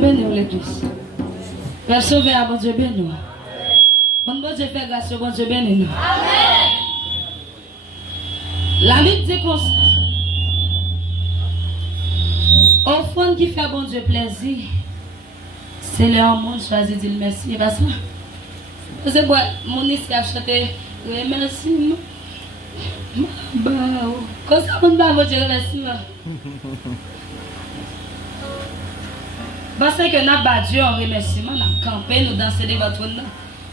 bénisse l'église. Persévère, bon Dieu bénisse. Bon Dieu fait grâce, bon Dieu bénisse. La Bible dit comme ça. Offrande qui fait bon Dieu plaisir, c'est le monde choisi de dire merci. Parce que mon ici a chanté merci. Quand ça, on va vous dire merci. Parce que nous avons Dieu en remerciement, nous avons campé, nous dansons devant toi.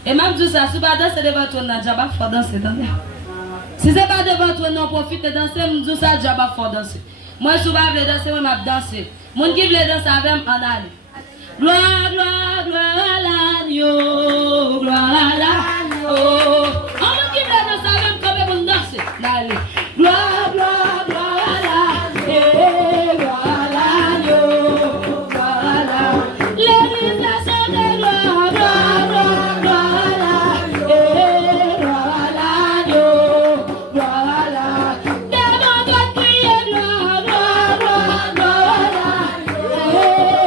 Et même tout ça, si vous dansez devant toi, nous avons pas danser. Si ce n'est pas devant toi, nous profitez de danser, nous avons déjà pas fort danser. Moi, souvent, je veux danser, moi, je danser. Mon qui veut danser avec moi, en aller. Gloire, gloire, gloire à l'agneau, gloire à l'agneau. On qui veut danser avec moi, comme on danse. Allez. Gloire, gloire, gloire à l'agneau, gloire à l'agneau, gloire à l'agneau. L'église a chanté gloire, gloire, gloire, gloire à l'agneau, gloire à l'agneau, gloire à l'agneau. Devant toi crier gloire, gloire, gloire, gloire à l'agneau,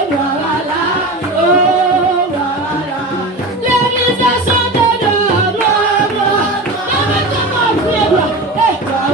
gloire à l'agneau, gloire à l'agneau. L'église a chanté gloire, gloire, gloire, gloire. Devant toi crier gloire, gloire.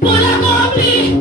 Pour l'accomplir.